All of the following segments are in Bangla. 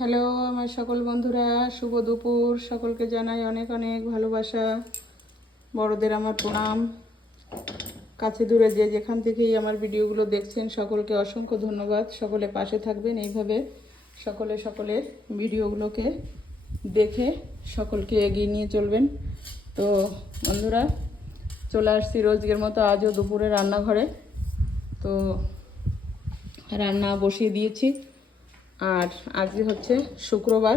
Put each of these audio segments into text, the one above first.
হ্যালো আমার সকল বন্ধুরা, শুভ দুপুর। সকলকে জানাই অনেক অনেক ভালোবাসা, বড়দের আমার প্রণাম। কাছে দূরে যে যেখান থেকেই আমার ভিডিওগুলো দেখছেন সকলকে অসংখ্য ধন্যবাদ। সকলে পাশে থাকবেন, এইভাবে সকলের ভিডিওগুলোকে দেখে সকলকে এগিয়ে নিয়ে চলবেন। তো বন্ধুরা, চলে আসছি রোজকের মতো আজও দুপুরে রান্নাঘরে। তো রান্না বসিয়ে দিয়েছি। আর আজকে হচ্ছে শুক্রবার।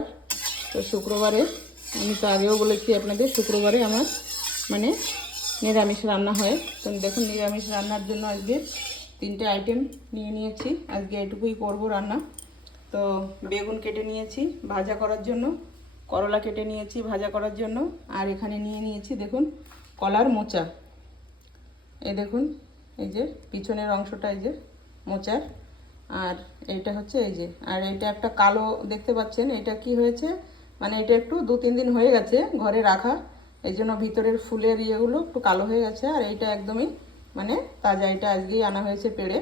তো শুক্রবারে আমি তো আগেও বলেছি আপনাদের, শুক্রবারে আমার মানে নিরামিষ রান্না হয়। তো দেখুন, নিরামিষ রান্নার জন্য আজকে 3টে আইটেম নিয়ে নিয়েছি। আজকে এটুকুই করব রান্না। তো বেগুন কেটে নিয়েছি ভাজা করার জন্য, করলা কেটে নিয়েছি ভাজা করার জন্য, আর এখানে নিয়ে নিয়েছি দেখুন কলার মোচা। এই দেখুন, এই যে পিছনের অংশটা এই যে মোচার, আর এইটা হচ্ছে এই যে, আর এইটা একটা কালো দেখতে পাচ্ছেন। এটা কি হয়েছে, মানে এটা একটু 2-3 দিন হয়ে গেছে ঘরে রাখা, এই জন্য ভিতরের ফুলের ইয়েগুলো একটু কালো হয়ে গেছে। আর এইটা একদমই মানে তাজা, এটা আজকেই আনা হয়েছে পেড়ে।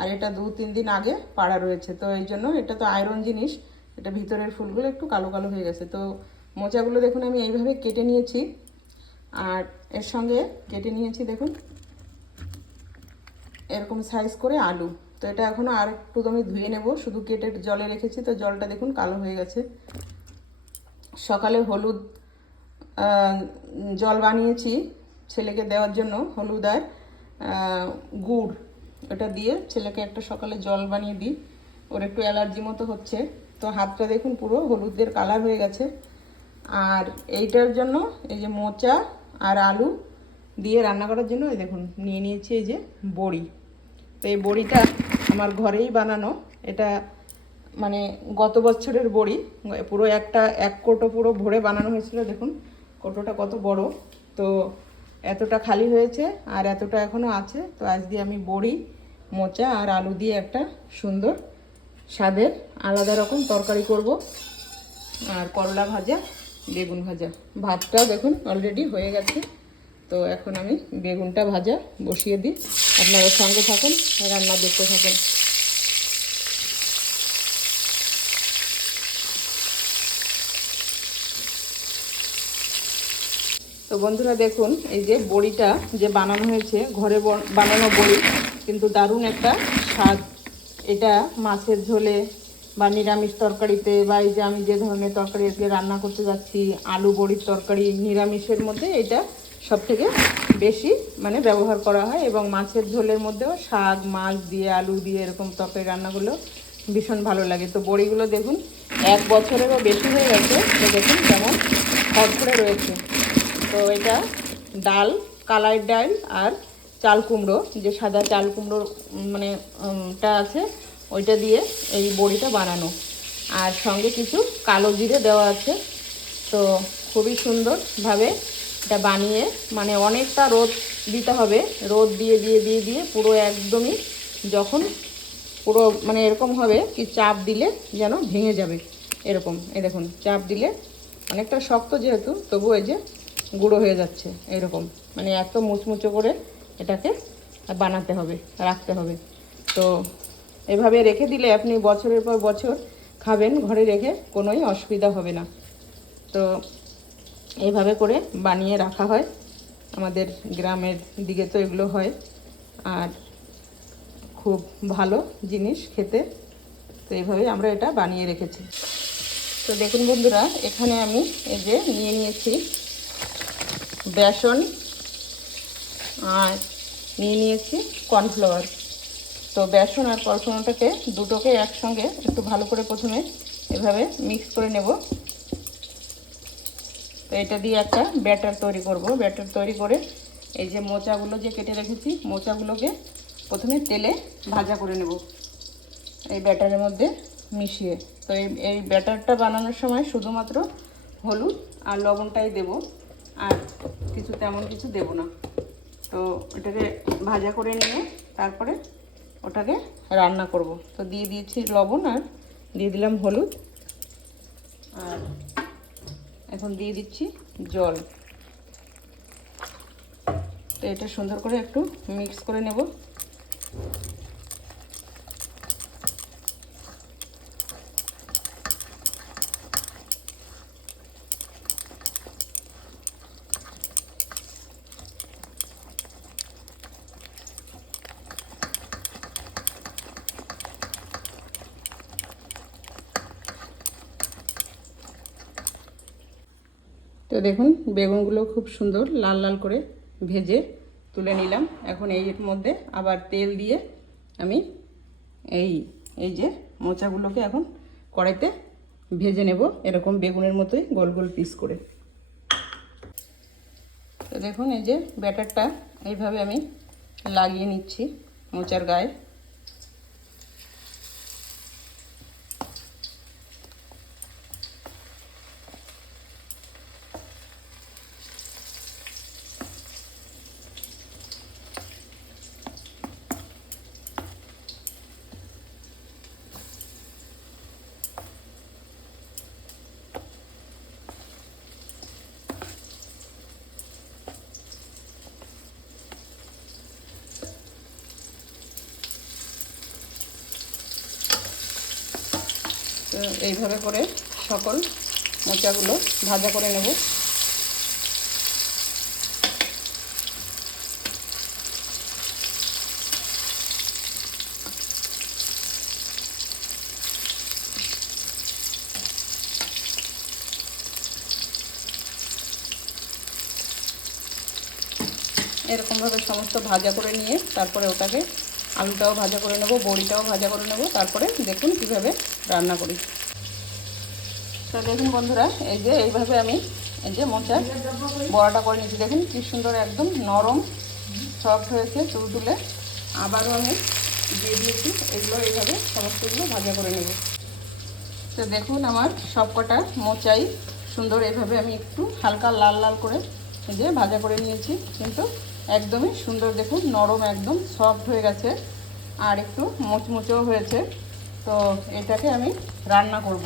আর এটা 2-3 দিন আগে পাড়া রয়েছে, তো এই জন্য এটা তো আয়রন জিনিস, এটা ভিতরের ফুলগুলো একটু কালো কালো হয়ে গেছে। তো মোচাগুলো দেখুন আমি এইভাবে কেটে নিয়েছি। আর এর সঙ্গে কেটে নিয়েছি দেখুন এরকম সাইজ করে আলু। তো এটা এখনও আর একটু আমি ধুয়ে নেব, শুধু কেটে জলে রেখেছি। তো জলটা দেখুন কালো হয়ে গেছে। সকালে হলুদ জল বানিয়েছি ছেলেকে দেওয়ার জন্য, হলুদ আর গুড়, ওটা দিয়ে ছেলেকে একটা সকালে জল বানিয়ে দিই। ওর একটু অ্যালার্জি মতো হচ্ছে, তো হাতটা দেখুন পুরো হলুদের কালার হয়ে গেছে। আর এইটার জন্য এই যে মোচা আর আলু দিয়ে রান্না করার জন্য এই দেখুন নিয়ে নিয়েছি এই যে বড়ি। তো এই বড়িটা আমার ঘরেই বানানো, এটা মানে গত বছরের বড়ি, পুরো এক কোটো পুরো ভরে বানানো হয়েছিল। দেখুন কোটোটা কত বড়, তো এতটা খালি হয়েছে আর এতটা এখনও আছে। তো আজ দিয়ে আমি বড়ি, মোচা আর আলু দিয়ে একটা সুন্দর স্বাদের আলাদা রকম তরকারি করব। আর করলা ভাজা, বেগুন ভাজা, ভাতটাও দেখুন অলরেডি হয়ে গেছে। তো এখন আমি বেগুনটা ভাজা বসিয়ে দিই, আপনারা সঙ্গে থাকুন, রান্না দেখতে থাকুন। তো বন্ধুরা দেখুন, এই যে বড়িটা যে বানানো হয়েছে, ঘরে বানানো বড়ি, কিন্তু দারুণ একটা স্বাদ। এটা মাছের ঝোলে বা নিরামিষ তরকারিতে, বা এই যে আমি যে ধরনের তরকারি আজকে রান্না করতে যাচ্ছি, আলু বড়ির তরকারি, নিরামিষের মধ্যে এটা সবথেকে বেশি মানে ব্যবহার করা হয়। এবং মাছের ঝোলের মধ্যেও শাক মাছ দিয়ে আলু দিয়ে এরকম তরকারি রান্নাগুলো ভীষণ ভালো লাগে। তো বড়িগুলো দেখুন 1 বছরেরও বেশি হয়ে গেছে, তো দেখুন কেমন খড়খড়ে রয়েছে। তো এটা ডাল, কালাই ডাল আর চাল কুমড়ো, যে সাদা চাল কুমড়ো মানে টা আছে, ওইটা দিয়ে এই বড়িটা বানানো। আর সঙ্গে কিছু কালো জিরে দেওয়া আছে। তো খুবই সুন্দরভাবে এটা বানিয়ে, মানে অনেকটা রোদ দিতে হবে, রোদ দিয়ে দিয়ে দিয়ে দিয়ে পুরো একদমই যখন পুরো মানে এরকম হবে কি চাপ দিলে যেন ভেঙে যাবে এরকম। এই দেখুন চাপ দিলে অনেকটা শক্ত যেহেতু, তবু এই যে গুঁড়ো হয়ে যাচ্ছে এরকম, মানে এত মুচমুচো করে এটাকে বানাতে হবে, রাখতে হবে। তো এভাবে রেখে দিলে আপনি বছরের পর বছর খাবেন, ঘরে রেখে কোনোই অসুবিধা হবে না। তো এইভাবে করে বানিয়ে রাখা হয়, আমাদের গ্রামের দিকে তো এগুলো হয়, আর খুব ভালো জিনিস খেতে। তো এইভাবে আমরা এটা বানিয়ে রেখেছি। তো দেখুন বন্ধুরা, এখানে আমি এই যে নিয়ে নিয়েছি বেসন আর নিয়ে নিয়েছি কর্নফ্লাওয়ার। তো বেসন আর কর্নফ্লাওয়ারটাকে দুটোকে একসঙ্গে একটু ভালো করে প্রথমে এভাবে মিক্স করে নেব। তো এটা দিয়ে একটা ব্যাটার তৈরি করব। ব্যাটার তৈরি করে এই যে মোচাগুলো যে কেটে রেখেছি, মোচাগুলোকে প্রথমে তেলে ভাজা করে নেব এই ব্যাটারের মধ্যে মিশিয়ে। তো এই ব্যাটারটা বানানোর সময় শুধুমাত্র হলুদ আর লবণটাই দেব, আর কিছু তেমন কিছু দেব না। তো এটাকে ভাজা করে নিয়ে তারপরে ওটাকে রান্না করব। তো দিয়ে দিয়েছি লবণ আর দিয়ে দিলাম হলুদ, আর এখন দিয়ে দিচ্ছি জল। তো এটা সুন্দর করে একটু মিক্স করে নেব। তো দেখুন বেগুনগুলো খুব সুন্দর লাল লাল করে ভেজে তুলে নিলাম। এখন এর মধ্যে আবার তেল দিয়ে আমি এই এই যে মোচাগুলোকে এখন কড়াইতে ভেজে নেব, এরকম বেগুনের মতোই গোল গোল পিস করে। তো দেখুন এই যে ব্যাটারটা এইভাবে আমি লাগিয়ে নিচ্ছি মোচার গায়ে। তো এইভাবে করে সকল মোচাগুলো ভাজা করে নেব। এরকমভাবে সমস্ত ভাজা করে নিয়ে তারপরে ওটাকে আলুটাও ভাজা করে নেব, বড়িটাও ভাজা করে নেব, তারপরে দেখুন কিভাবে রান্না করি। তো দেখুন বন্ধুরা এই যে এইভাবে আমি এই যে মোচা বড়াটা করে নিয়েছি, দেখুন কি সুন্দর একদম নরম সফট হয়েছে তুলতুলে। আবারও আমি দিয়ে দিয়েছি, এগুলো এইভাবে সমস্তগুলো ভাজা করে নেব। তো দেখুন আমার সবকটা মোচাই সুন্দর এইভাবে আমি একটু হালকা লাল লাল করে এই যে ভাজা করে নিয়েছি, কিন্তু একদমই সুন্দর দেখুন নরম একদম সফট হয়ে গেছে আর একটু মুচমুচেও হয়েছে। তো এটাকে আমি রান্না করব।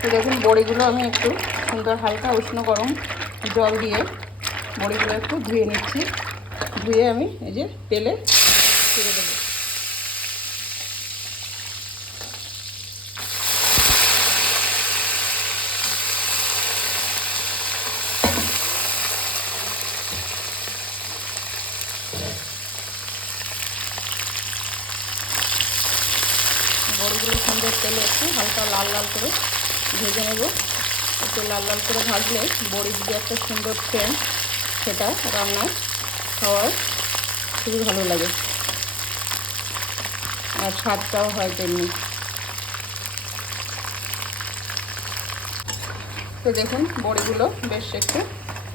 তো দেখুন বড়িগুলো আমি একটু সুন্দর হালকা উষ্ণ গরম জল দিয়ে বড়িগুলো একটু ধুয়ে নিচ্ছি, ধুয়ে আমি এই যে তেলে ছেড়ে দেবো। বড়িগুলো সুন্দর তেলে একটু হালকা লাল লাল করে ভেজে নেব। একটু লাল লাল করে ভাজলে বড়ির যে একটা সুন্দর সেন্ট, সেটা রান্নায় খাওয়ার খুবই ভালো লাগে আর স্বাদটাও হয় তেমনি। তো দেখুন বড়িগুলো বেশ একটু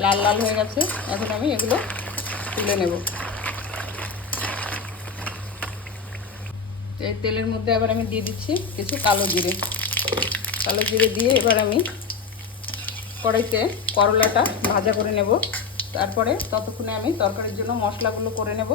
লাল লাল হয়ে গেছে, এখন আমি এগুলো তুলে নেব। এই তেলের মধ্যে আবার আমি দিয়ে দিচ্ছি কিছু কালো জিরে। কালো জিরে দিয়ে এবার আমি কড়াইতে করলাটা ভাজা করে নেব, তারপরে ততক্ষণে আমি তরকারির জন্য মশলাগুলো করে নেব।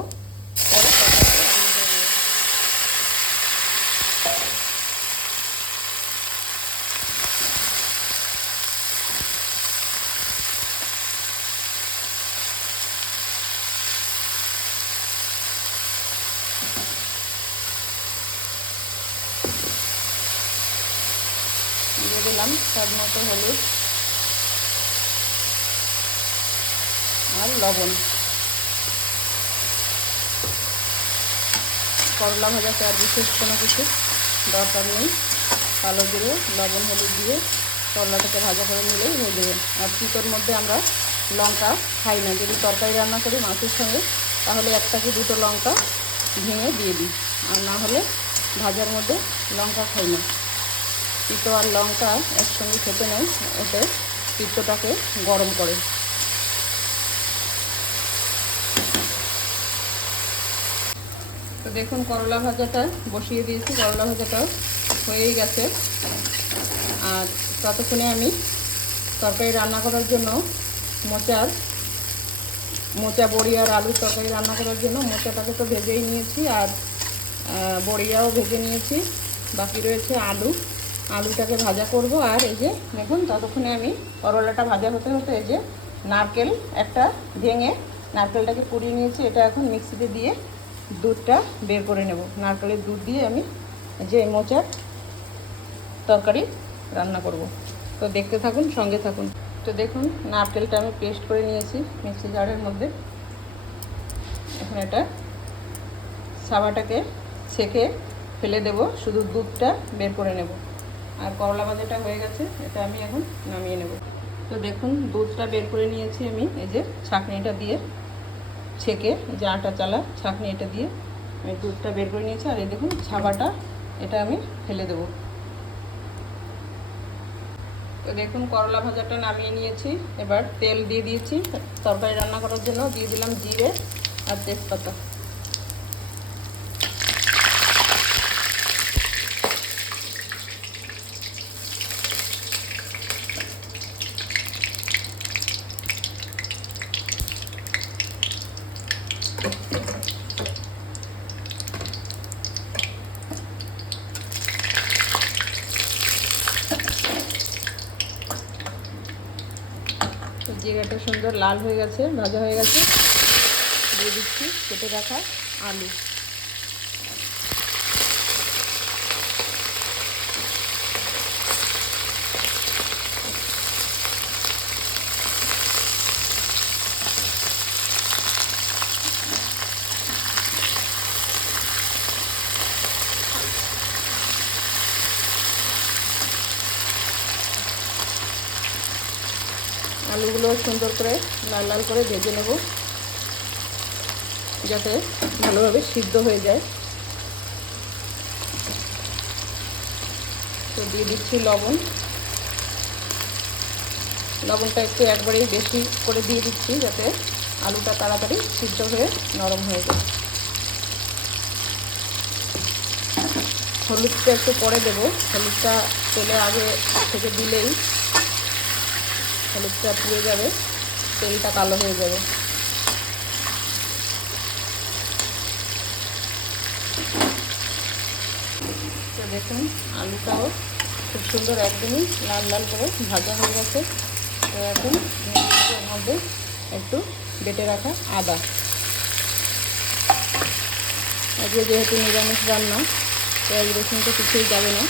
দিয়ে দিলাম স্বাদ মতো হলুদ আর লবণ। করলা ভাজাতে আর বিশেষ কোনো কিছু দরকার নেই, কালো জিরে লবণ হলুদ দিয়ে করলাটাকে ভাজা করে নিলেই হয়ে যাবে। আর চিকের মধ্যে আমরা লঙ্কা খাই না, যদি তরকারি রান্না করি মাছের সঙ্গে তাহলে একটা কি দুটো লঙ্কা ভেঙে দিয়ে দিই, আর না হলে ভাজার মধ্যে লঙ্কা খাই না। তিতো আর লঙ্কা একসঙ্গে খেতে নেই, ওতে তিতোটাকে গরম করে। তো দেখুন করলা ভাজাটা বসিয়ে দিয়েছি, করলা ভাজাটাও হয়েই গেছে। আর ততক্ষণে আমি তরকারি রান্না করার জন্য মোচা বড়ি আর আলুর তরকারি রান্না করার জন্য মোচাটাকে তো ভেজেই নিয়েছি আর বড়িয়াও ভেজে নিয়েছি, বাকি রয়েছে আলুটাকে ভাজা করব। আর এই যে দেখুন ততক্ষণে আমি করলাটা ভাজা হতে হতে এই যে নারকেল একটা ভেঙে নারকেলটাকে কুড়িয়ে নিয়েছি, এটা এখন মিক্সিতে দিয়ে দুধটা বের করে নেব। নারকেলের দুধ দিয়ে আমি যে মোচার তরকারি রান্না করব। তো দেখতে থাকুন, সঙ্গে থাকুন। তো দেখুন নারকেলটা আমি পেস্ট করে নিয়েছি মিক্সি জারের মধ্যে। এখন এটা সাবাটাকে ছেঁকে ফেলে দেব, শুধু দুধটা বের করে নেব। আর করলা ভাজাটা হয়ে গেছে, এটা আমি এখন নামিয়ে নেব। তো দেখুন দুধটা বের করে নিয়েছি আমি, এই যে ছাঁকনিটা দিয়ে ছেঁকে, যে আটা চালা ছাঁকনি, এটা দিয়ে আমি দুধটা বের করে নিয়েছি। আর এই দেখুন ছাবাটা, এটা আমি ফেলে দেব। তো দেখুন করলা ভাজাটা নামিয়ে নিয়েছি। এবার তেল দিয়ে দিয়েছি তরকারি রান্না করার জন্য, দিয়ে দিলাম জিরে আর তেজপাতা। জিরাটা সুন্দর লাল হয়ে গেছে, ভাজা হয়ে গেছে। দিয়ে দিচ্ছি কেটে রাখা আলু। আলুগুলো সুন্দর করে লাল লাল করে ভেজে নেব, যাতে ভালোভাবে সিদ্ধ হয়ে যায়। তো দিয়ে দিচ্ছি লবণ। লবণটা একটু একবারেই বেশি করে দিয়ে দিচ্ছি, যাতে আলুটা তাড়াতাড়ি সিদ্ধ হয়ে নরম হয়ে যায়। হলুদটা একটু পরে দেবো, হলুদটা তেলে আগে থেকে দিলেই হলুদটা পুড়ে যাবে, তেলটা কালো হয়ে যাবে। তো দেখুন আলুটাও খুব সুন্দর একদমই লাল লাল করে ভাজা হয়ে গেছে। তো এখন এর মধ্যে একটু বেটে রাখা আদা। আজকে যেহেতু নিরামিষ রান্না, পেঁয়াজ রসুন তো কিছুই যাবে না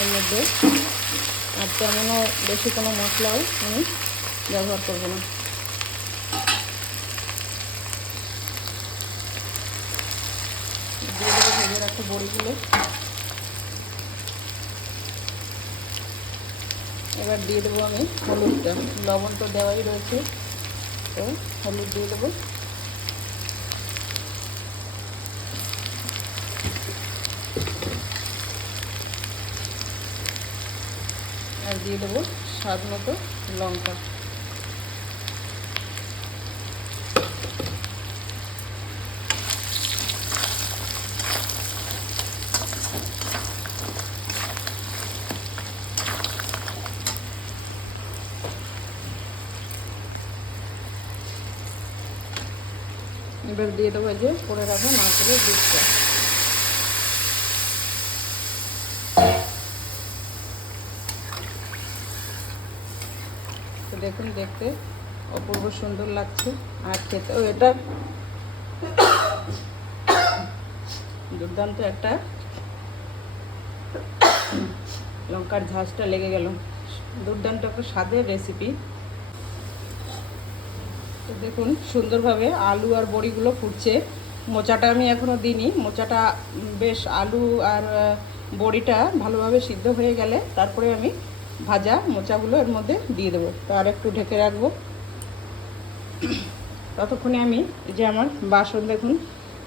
এর মধ্যে, আর তেমনও বেশি কোনো মশলাও আমি ব্যবহার করব না। দিয়ে দেবো ভেজে রাখা বড়িগুলো। এবার দিয়ে দেবো আমি হলুদটা, লবণ তো দেওয়াই রয়েছে, তো হলুদ দিয়ে দেবো। আর দিয়ে দেবো স্বাদ মতো লঙ্কা। এবার দিয়ে দেবো যে করে রাখা নারকেলের দুধটা। তো দেখুন দেখতে অপূর্ব সুন্দর লাগছে, আর খেতেও এটা দুর্দান্ত একটা। লঙ্কার ঝাঁজটা লেগে গেল, দুর্দান্ত একটা স্বাদের রেসিপি। তো দেখুন সুন্দরভাবে আলু আর বড়িগুলো ফুটছে। মোচাটা আমি এখনও দিইনি, মোচাটা বেশ আলু আর বড়িটা ভালোভাবে সিদ্ধ হয়ে গেলে তারপরে আমি ভাজা মোচাগুলো এর মধ্যে দিয়ে দেবো। তো আর একটু ঢেকে রাখবো। ততক্ষণে আমি যে আমার বাসন দেখুন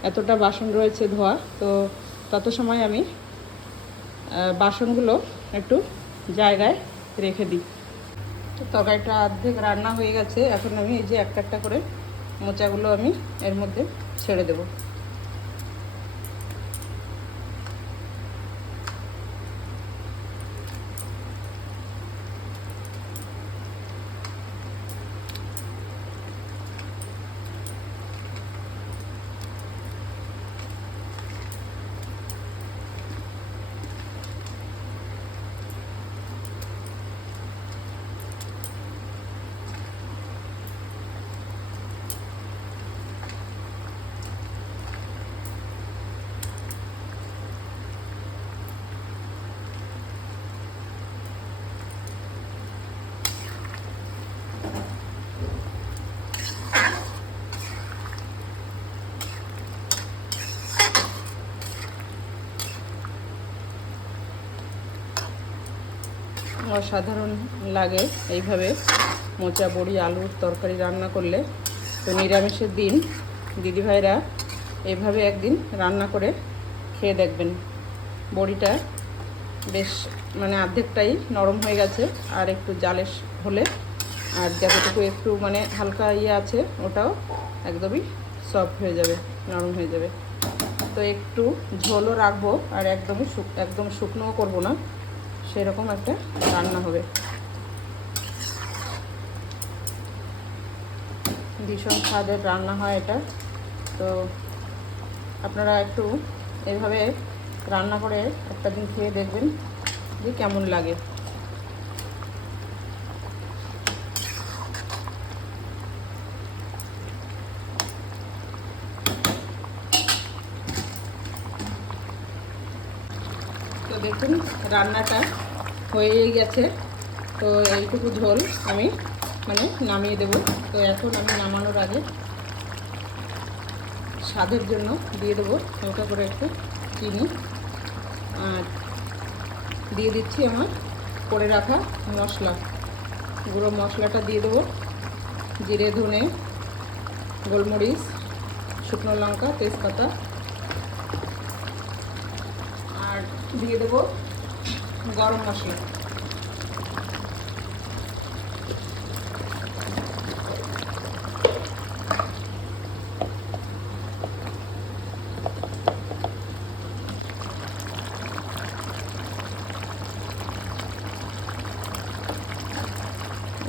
এতটা বাসন রয়েছে ধোয়া, তো তত সময় আমি বাসনগুলো একটু জায়গায় রেখে দিই। তো তরকারিটা অর্ধেক রান্না হয়ে গেছে, এখন আমি এই যে একটা একটা করে মোচাগুলো আমি এর মধ্যে ছেড়ে দেবো। অসাধারণ লাগে এইভাবে মোচা বড়ি আলুর তরকারি রান্না করলে। তো নিরামিষের দিন দিদিভাইরা এইভাবে একদিন রান্না করে খেয়ে দেখবেন। বড়িটা বেশ মানে অর্ধেকটাই নরম হয়ে গেছে, আর একটু জালের হলে আর যতটুকু একটু মানে হালকা আছে ওটাও একদমই সফট হয়ে যাবে, নরম হয়ে যাবে। তো একটু ঝোলও রাখবো, আর একদম শুকনোও করবো না, সেরকম একটা রান্না হবে। ভীষণ স্বাদের রান্না হয় এটা। তো আপনারা একটু এভাবে রান্না করে একটা দিন খেয়ে দেখবেন যে কেমন লাগে। তো দেখুন রান্নাটা হয়েই গেছে। তো এইটুকু ঝোল আমি মানে নামিয়ে দেব। তো এখন আমি নামানোর আগে স্বাদের জন্য দিয়ে দেবো হালকা করে একটু চিনি, আর দিয়ে দিচ্ছি আমার করে রাখা মশলা, গুঁড়ো মশলাটা দিয়ে দেবো। জিরে, ধনে, গোলমরিচ, শুকনো লঙ্কা, তেজপাতা, আর দিয়ে দেবো গরম মশলা।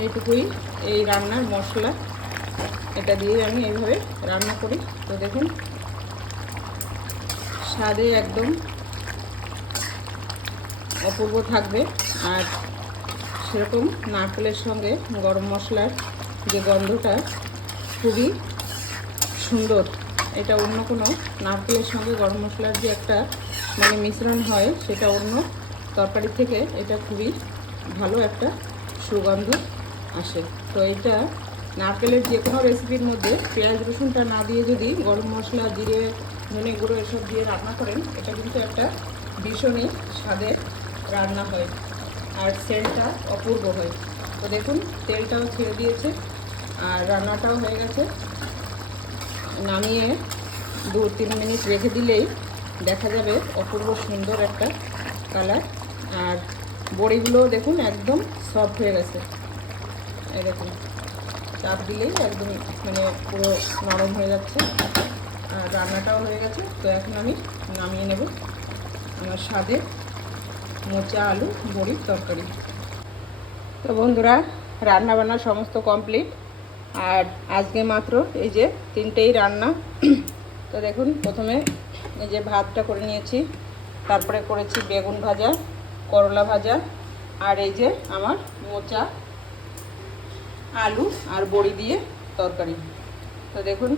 এইটুকুই এই রান্নার মশলা, এটা দিয়ে আমি এইভাবে রান্না করি। তো দেখুন স্বাদে একদম অপূর্ব থাকবে। আর সেরকম নারকেলের সঙ্গে গরম মশলার যে গন্ধটা খুবই সুন্দর। এটা অন্য কোনো নারকেলের সঙ্গে গরম মশলার যে একটা মানে মিশ্রণ হয়, সেটা অন্য তরকারি থেকে এটা খুবই ভালো একটা সুগন্ধ আসে। তো এটা নারকেলের যে কোনো রেসিপির মধ্যে পেঁয়াজ রসুনটা না দিয়ে যদি গরম মশলা, জিরে, ধনে গুঁড়ো এসব দিয়ে রান্না করেন, এটা কিন্তু একটা ভীষণই স্বাদের রান্না হয়, আর সেন্টটা অপূর্ব হয়। তো দেখুন তেলটাও ছেড়ে দিয়েছে, আর রান্নাটাও হয়ে গেছে। নামিয়ে 2-3 মিনিট রেখে দিলেই দেখা যাবে অপূর্ব সুন্দর একটা কালার। আর বড়িগুলো দেখুন একদম সফট হয়ে গেছে, এই দেখুন চাপ দিলেই একদম মানে পুরো নরম হয়ে যাচ্ছে, আর রান্নাটাও হয়ে গেছে। তো এখন আমি নামিয়ে নেব আমার স্বাদের মোচা আলু বড়ির তরকারি। তো বন্ধুরা রান্না বান্না সমস্ত কমপ্লিট, আর আজকে মাত্র এই যে 3টেই রান্না। তো দেখুন প্রথমে এই যে ভাতটা করে নিয়েছি, তারপরে করেছি বেগুন ভাজা, করলা ভাজা, আর এই যে আমার মোচা আলু আর বড়ি দিয়ে তরকারি। তো দেখুন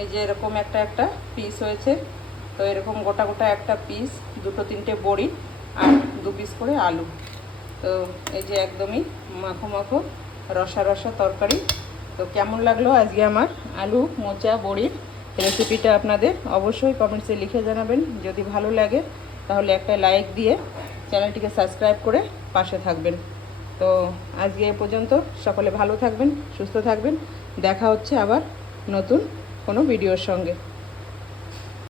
এই যে এরকম একটা পিস হয়েছে। তো এরকম গোটা গোটা একটা পিস, 2-3টে বড়ি, আর 2 পিস করে আলু। তো এই যে একদমই মাখো মাখো রসা রসা তরকারি। তো কেমন লাগলো আজকে আমার আলু মোচা বড়ির রেসিপিটা আপনাদের অবশ্যই কমেন্টসে লিখে জানাবেন। যদি ভালো লাগে তাহলে একটা লাইক দিয়ে চ্যানেলটিকে সাবস্ক্রাইব করে পাশে থাকবেন। তো আজকে এ পর্যন্ত, সকলে ভালো থাকবেন, সুস্থ থাকবেন। দেখা হচ্ছে আবার নতুন কোনো ভিডিওর সঙ্গে।